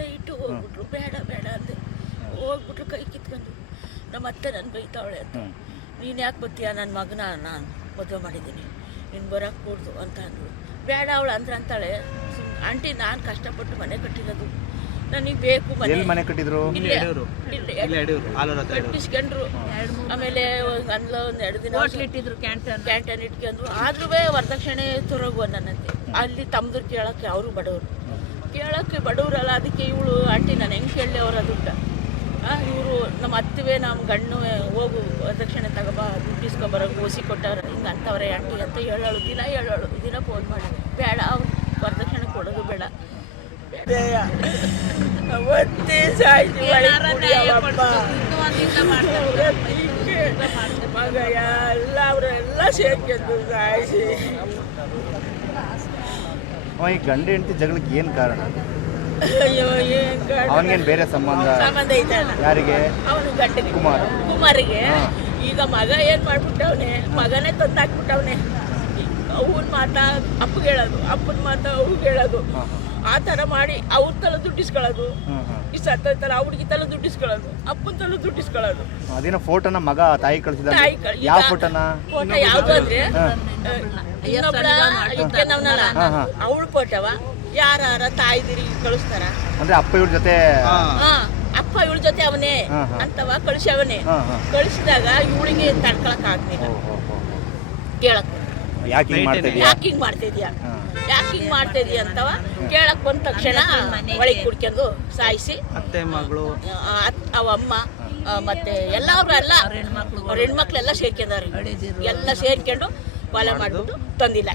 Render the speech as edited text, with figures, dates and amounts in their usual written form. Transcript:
Night ಹೋಗ್ಬಿಟ್ರು, ಬೇಡ ಬೇಡ ಅಂದೆ. ಹೋಗ್ಬಿಟ್ರು ಕೈ ಕಿತ್ಕೊಂಡು. ನಮ್ಮ ಅತ್ತೆ ನನ್ನ ಬೈತಾವಳೆ ಅಂತ, ನೀನು ಯಾಕೆ ಬರ್ತೀಯ, ನನ್ನ ಮಗನ ನಾನು ಮದುವೆ ಮಾಡಿದ್ದೀನಿ, ನೀನು ಬರೋಕ್ಕೆ ಕೂಡ್ದು ಅಂತ ಅಂದರು. ಬೇಡ ಅವಳು ಅಂತಾಳೆ. ಆಂಟಿ ನಾನು ಕಷ್ಟಪಟ್ಟು ಮನೆ ಕಟ್ಟಿರೋದು, ನನಗೆ ಬೇಕು ಮನೆ ಕಟ್ಟಿದ್ರು, ಕಟ್ಟಿಸ್ಕೊಂಡ್ರು. ಆಮೇಲೆ ಅಂದ್ಲ ಒಂದು 2 ದಿನ ಇಟ್ಟಿದ್ರು, ಕ್ಯಾಂಟೀನ್ ಇಟ್ಕೊಂಡ್ರು. ಆದ್ರೂ ವರದಕ್ಷಿಣೆ ತೊರಗುವ ನನ್ನಂತೆ. ಅಲ್ಲಿ ತಮ್ಮದ್ರು ಕೇಳೋಕ್ಕೆ ಅವರು ಬಡವರು, ಕೇಳೋಕ್ಕೆ ಬಡವರಲ್ಲ. ಅದಕ್ಕೆ ಇವಳು ಆಂಟಿ ನಾನು ಹೆಂಗೆ ಕೇಳಲಿ ಅವರ ದುಡ್ಡ. ಇವರು ನಮ್ಮ ಅತ್ತಿವೆ ನಮ್ಮ ಗಣ್ಣು ಹೋಗು ವರದಕ್ಷಿಣೆ ತಗೋಬಾ, ದುಡ್ಡು ಇಸ್ಕೊಬರೋಕೆ ಓಸಿ ಕೊಟ್ಟವ್ರೆ ಹಿಂಗೆ ಅಂತವ್ರೆ ಆಂಟಿ ಅಂತ ಹೇಳೋಳು. ದಿನ ಫೋನ್ ಮಾಡಿ ಬೇಡ ಅವ್ರು ವರದಕ್ಷಿಣೆ ಕೊಡೋದು ಬೇಡ, ಮಗ ಎಲ್ಲ ಅವರೆಲ್ಲ ಸೇರ್ಕೊಂಡು ಸಾಯಿಸಿ. ಈ ಗಂಡ ಹೆಂಡತಿ ಜಗಳಕ್ಕೆ ಏನು ಕಾರಣ? ಅಯ್ಯೋ ಏನ್ ಅವನಿಗೇನು ಬೇರೆ ಸಂಬಂಧ ಐತಲ್ಲ. ಯಾರಿಗೆ? ಅವನು ಗಂಡನಿಗೆ, ಕುಮಾರಿಗೆ. ಈಗ ಮಗ ಏನ್ ಮಾಡ್ಬಿಟ್ಟವನೆ, ಮಗನೇ ತಂದಾಕ್ಬಿಟ್ಟವನೆ. ಅವನ ಮಾತಾ ಅಪ್ಪಗೆ ಹೇಳೋದು, ಅಪ್ಪನ ಮಾತಾ ಅವ್ರಿಗೆ ಹೇಳೋದು. ಆ ಥರ ಮಾಡಿ ಅವ್ರ ತಲೆ ದುಡ್ಡಿಸ್ಕೊಳ್ಳೋದು, ಈ ಸತ್ತೈತಲ್ಲ ಅವ್ರಿಗೆ ತಲೆ ದುಡ್ಡಿಸ್ಕೊಳ್ಳೋದು, ಅಪ್ಪನ ತಲೆ ದುಡ್ಡಿಸ್ಕೊಳ್ಳೋದು. ಅದೇನೋ ಫೋಟೋನ ಮಗ ತಾಯಿ ಕಳಿಸಿದ. ತಾಯಿ ಯಾವ ಫೋಟೋನ? ಫೋಟೋ ಯಾವ್ದು ಅಂದ್ರೆ ಅವಳು ಫೋಟೋವ ಯಾರ ತಾಯಿದಿರಿ ಕಳಿಸ್ತಾರ ಅಂದ್ರೆ ಅಪ್ಪ ಇವ್ರ ಜೊತೆ, ಅಪ್ಪ ಇವಳ ಜೊತೆ ಅವನೇ ಅಂತವ ಕಳಿಸವನೇ. ಕಳಿಸಿದಾಗ ಇವಳಿಗೆ ತಡ್ಕೊಳಕ್ ಆಗ್ಲಿಲ್ಲ, ಕೇಳಕ್ ಯಾಕೆ ಯಾಕಿಂಗ್ ಮಾಡ್ತಿದ್ಯಾ ಅಂತವ ಕೇಳಕ್ ಬಂದ ತಕ್ಷಣ ಒಳಗೆ ಕುಡ್ಕೊಂಡು ಸಾಯಿಸಿ ಅತ್ತೆ ಮಗಳು ಅವ ಅಮ್ಮ ಮತ್ತೆ ಎಲ್ಲ ಅವ್ರ ಹೆಣ್ಮಕ್ಳೆಲ್ಲ ಸೇರ್ಕೊಂಡವ್ರಿ. ಎಲ್ಲ ಸೇರ್ಕೊಂಡು ಕೊಲೆ ಮಾಡ್ಬಿಟ್ಟು ತಂದಿಲ್ಲ.